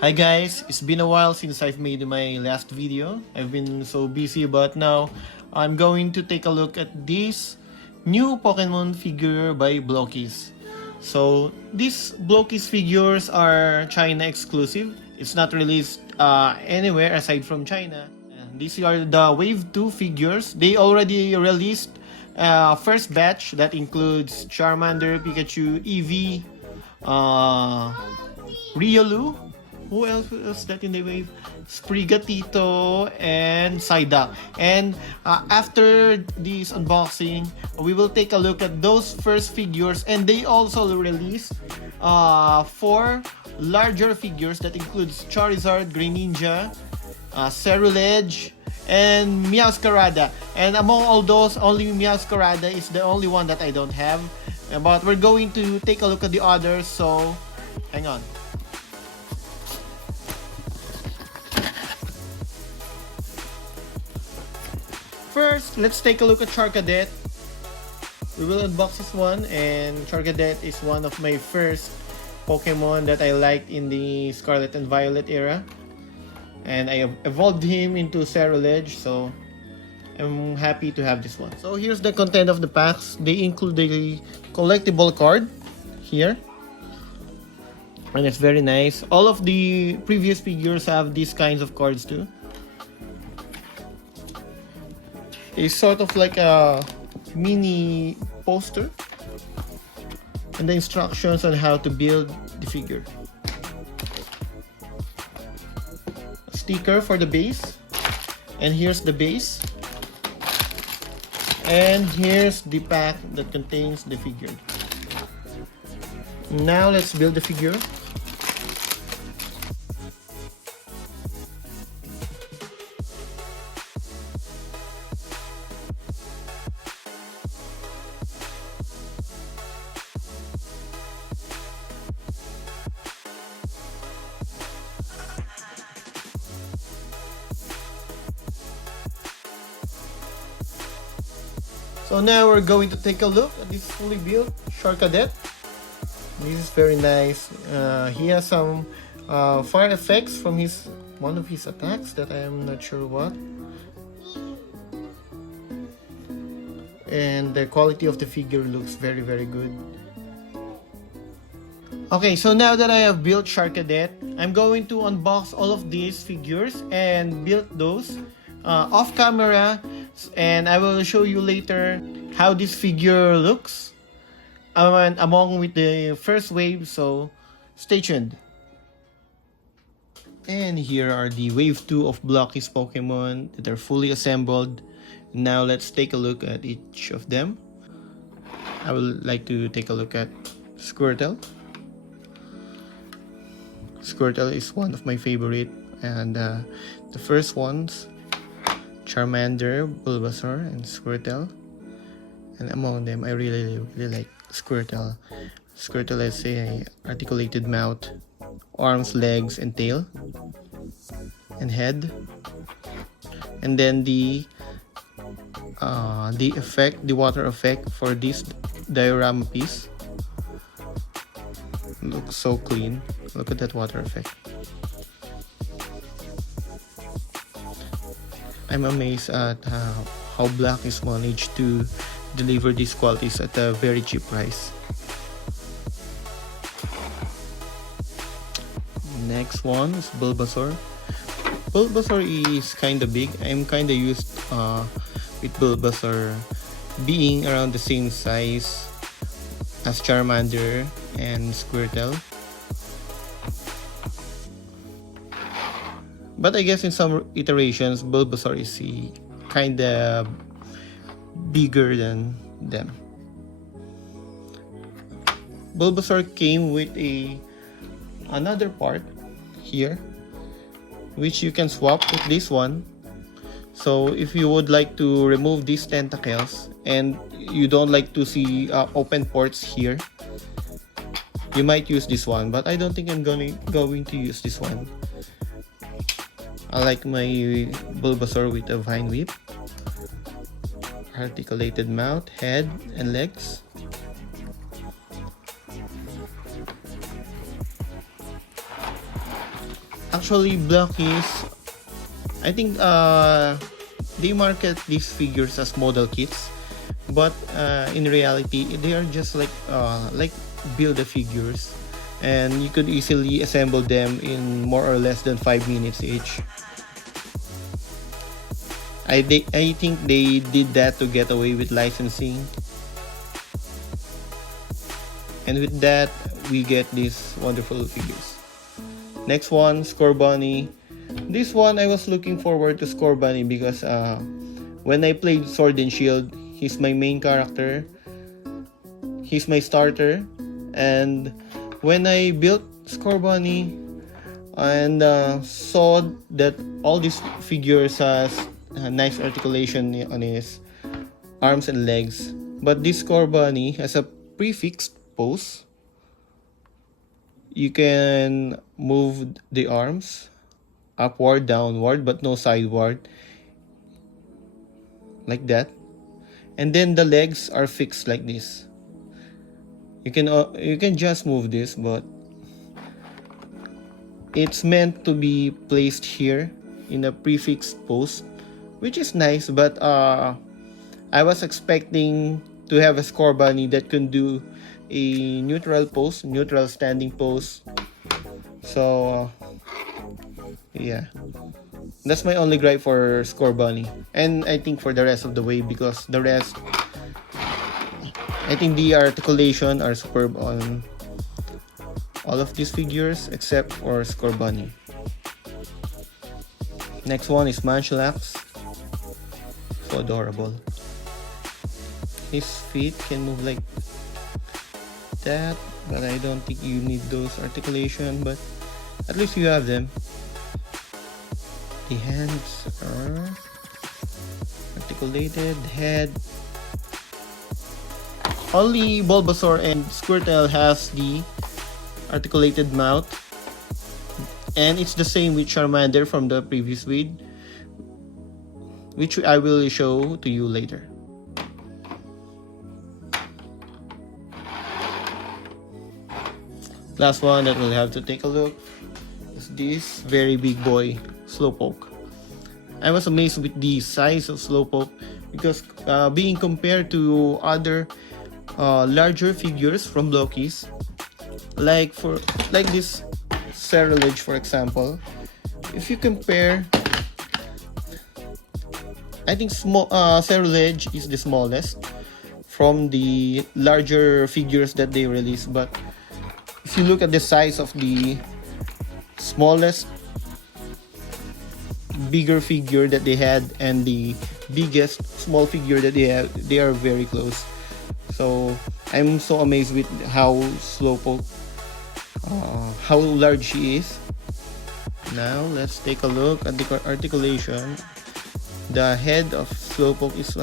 Hi guys, it's been a while since I've made my last video. I've been so busy, but now I'm going to take a look at this new Pokemon figure by Blokees. So these Blokees figures are China exclusive. It's not released anywhere aside from China. And these are the Wave 2 figures. They already released first batch that includes Charmander, Pikachu, Eevee, Riolu. Who else was that in the wave? Sprigatito and Psyduck. And after this unboxing, we will take a look at those first figures. And they also released 4 larger figures that includes Charizard, Greninja, Cerulege, and Meowscarada. And among all those, only Meowscarada is the only one that I don't have. But we're going to take a look at the others, so hang on. First, let's take a look at Charcadet. We will unbox this one, and Charcadet is one of my first Pokemon that I liked in the Scarlet and Violet era. And I evolved him into Cerulege, so I'm happy to have this one. So here's the content of the packs. They include the collectible card here. And it's very nice. All of the previous figures have these kinds of cards too. It's sort of like a mini poster and the instructions on how to build the figure. A sticker for the base, and here's the base, and here's the pack that contains the figure. Now let's build the figure. So now we're going to take a look at this fully built Charcadet. This is very nice. He has some fire effects from one of his attacks that I am not sure what. And the quality of the figure looks very good. Okay, so now that I have built Charcadet, I'm going to unbox all of these figures and build those off camera, and I will show you later how this figure looks among with the first wave, so stay tuned. And here are the wave 2 of Blokees Pokemon that are fully assembled. Now let's take a look at each of them. I would like to take a look at Squirtle. Squirtle is one of my favorite, and the first ones, Charmander, Bulbasaur, and Squirtle. And among them, I really like Squirtle. Squirtle has a articulated mouth, arms, legs, and tail, and head. And then the water effect for this diorama piece looks so clean. Look at that water effect. I'm amazed at how Blokees managed to deliver these qualities at a very cheap price. Next one is Bulbasaur. Bulbasaur is kinda big. I'm kinda used with Bulbasaur being around the same size as Charmander and Squirtle. But I guess in some iterations, Bulbasaur is kinda bigger than them. Bulbasaur came with another part here, which you can swap with this one. So if you would like to remove these tentacles and you don't like to see open ports here, you might use this one, but I don't think I'm going to use this one. I like my Bulbasaur with a vine whip, articulated mouth, head, and legs. Actually, Blokees, I think they market these figures as model kits, but in reality, they are just like build a figures, and you could easily assemble them in more or less than 5 minutes each. I think they did that to get away with licensing, and with that, we get these wonderful figures. Next one, Scorbunny. This one I was looking forward to Scorbunny because when I played Sword and Shield, he's my main character. He's my starter, and when I built Scorbunny and saw that all these figures has a nice articulation on his arms and legs, but this Scorbunny has a prefixed pose. You can move the arms upward, downward, but no sideward, like that. And then the legs are fixed like this. You can just move this, but it's meant to be placed here in a prefixed pose, which is nice. But I was expecting to have a Scorbunny that can do a neutral pose, neutral standing pose. So yeah, that's my only gripe for Scorbunny, and I think for the rest of the way, because the rest, I think the articulation are superb on all of these figures except for Scorbunny. Next one is Munchlax. So adorable. His feet can move like that, but I don't think you need those articulation, but at least you have them. The hands are articulated, head. Only Bulbasaur and Squirtle has the articulated mouth, and it's the same with Charmander from the previous vid, which I will show to you later. Last one that we'll have to take a look is this very big boy, Slowpoke. I was amazed with the size of Slowpoke because being compared to other larger figures from Blokees, like this Cerulege, for example. If you compare, I think Cerulege is the smallest from the larger figures that they release. But if you look at the size of the smallest bigger figure that they had and the biggest small figure that they have, they are very close. So I'm so amazed with how Slowpoke, how large he is. Now let's take a look at the articulation. The head of Slowpoke is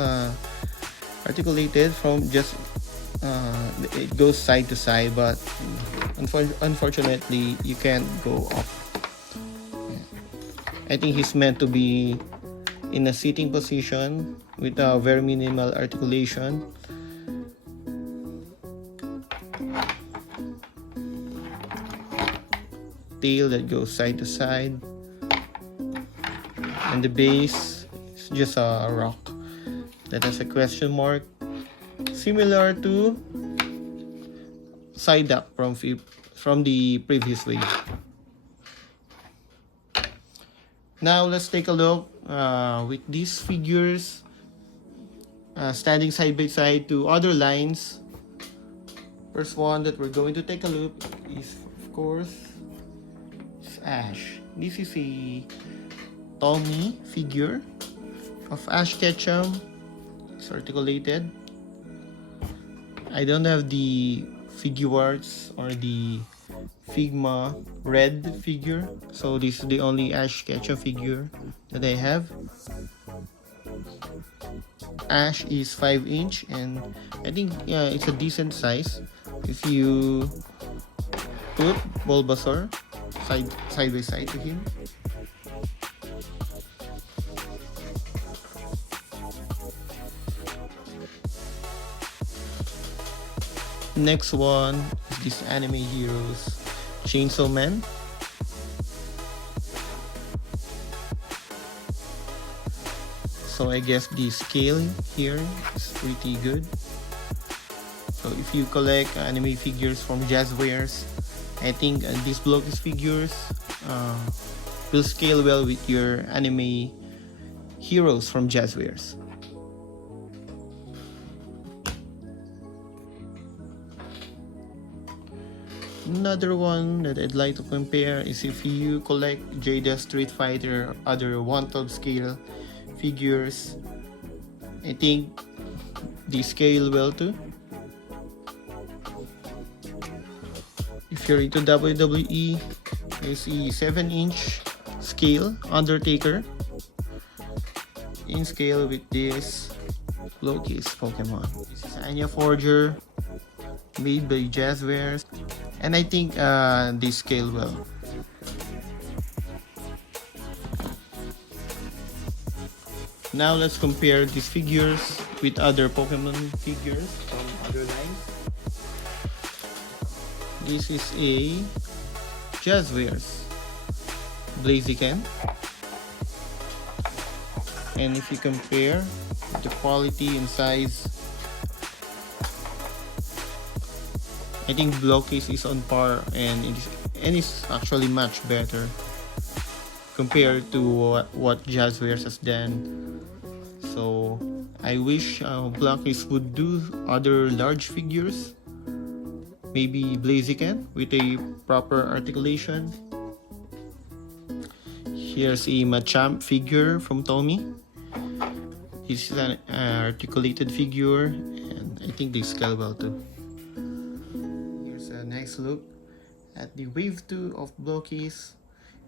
articulated from just it goes side to side, but unfortunately you can't go up. I think he's meant to be in a sitting position with a very minimal articulation. Tail that goes side to side, and the base is just a rock that has a question mark, similar to Psyduck from the previous wave. Now let's take a look with these figures standing side by side to other lines. First one that we're going to take a look is, of course, Ash. This is a Tommy figure of Ash Ketchum. It's articulated. I don't have the Figuarts or the Figma red figure, so this is the only Ash Ketchum figure that I have. Ash is 5" and I think it's a decent size if you put Bulbasaur side by side to him. Next one is this anime heroes Chainsaw Man. So I guess the scale here is pretty good. So if you collect anime figures from Jazzwares, I think these Blokees figures will scale well with your anime heroes from Jazzwares. Another one that I'd like to compare is if you collect Jada Street Fighter or other 1/12 scale figures. I think they scale well too. If you're into WWE, you see 7-inch scale Undertaker in scale with this Blokees Pokemon. This is Anya Forger, made by Jazzwares, and I think they scale well. Now let's compare these figures with other Pokemon figures from other lines. This is a Jazzwares Blaziken, and if you compare the quality and size, I think Blokees is on par, and it's actually much better compared to what Jazzwares has done. So I wish Blokees would do other large figures, maybe Blaziken with a proper articulation. Here's a Machamp figure from Tommy. This is an articulated figure, and I think they scale well too. Here's a nice look at the Wave 2 of Blokees,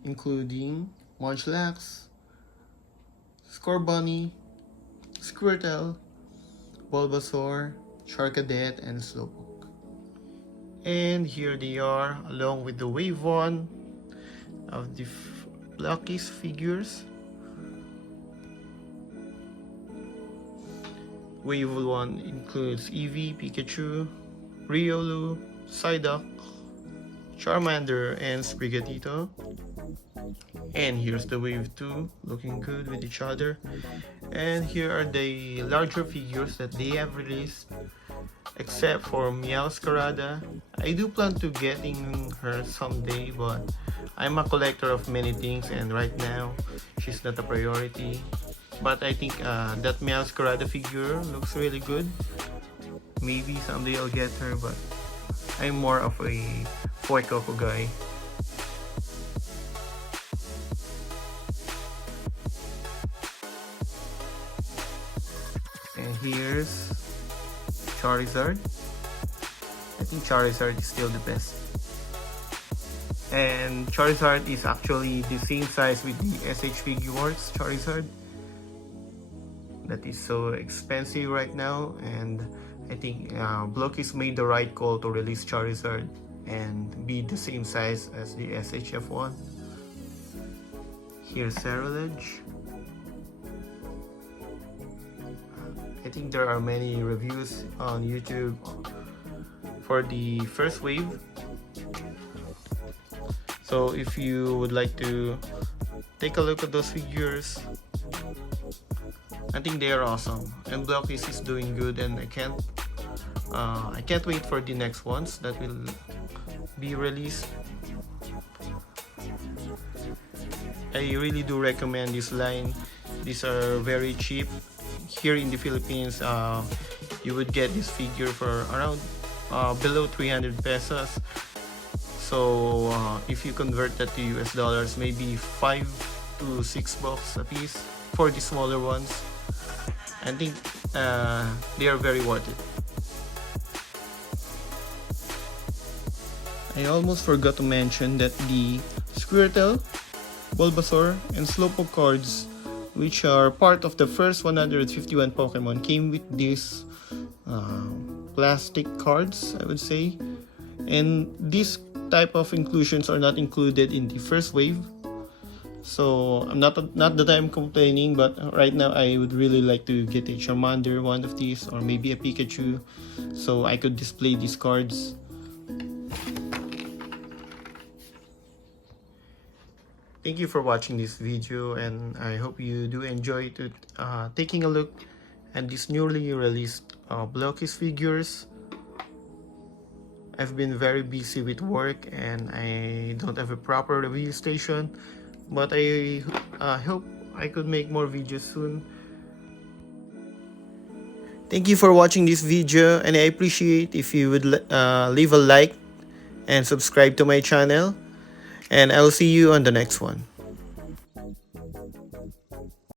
including Munchlax, Scorbunny, Squirtle, Bulbasaur, Charcadet, and Slowpoke. And here they are, along with the Wave 1 of the Blokees figures. Wave 1 includes Eevee, Pikachu, Riolu, Psyduck, Charmander, and Sprigatito. And here's the Wave 2, looking good with each other. And here are the larger figures that they have released, except for Meowscarada. I do plan to getting her someday, but I'm a collector of many things, and right now she's not a priority. But I think that Meowscarada figure looks really good. Maybe someday I'll get her, but I'm more of a Fuecoco guy. And here's Charizard. I think Charizard is still the best. And Charizard is actually the same size with the SH Figuarts Charizard. That is so expensive right now, and I think Blokees made the right call to release Charizard and be the same size as the SHF one. Here's Cerulege. I think there are many reviews on YouTube for the first wave. So if you would like to take a look at those figures, I think they are awesome, and Blokees is doing good, and I can't wait for the next ones that will be released. I really do recommend this line. These are very cheap. Here in the Philippines, you would get this figure for around below 300 pesos. So if you convert that to US dollars, maybe $5 to $6 a piece for the smaller ones. I think they are very worth it. I almost forgot to mention that the Squirtle, Bulbasaur, and Slowpoke cards, which are part of the first 151 Pokemon, came with these plastic cards, I would say. And these type of inclusions are not included in the first wave. So I'm not that I'm complaining, but right now I would really like to get a Charmander, one of these, or maybe a Pikachu, so I could display these cards. Thank you for watching this video, and I hope you do enjoy taking a look at these newly released Blokees figures. I've been very busy with work and I don't have a proper review station, but I hope I could make more videos soon. Thank you for watching this video, and I appreciate if you would leave a like and subscribe to my channel, and I'll see you on the next one.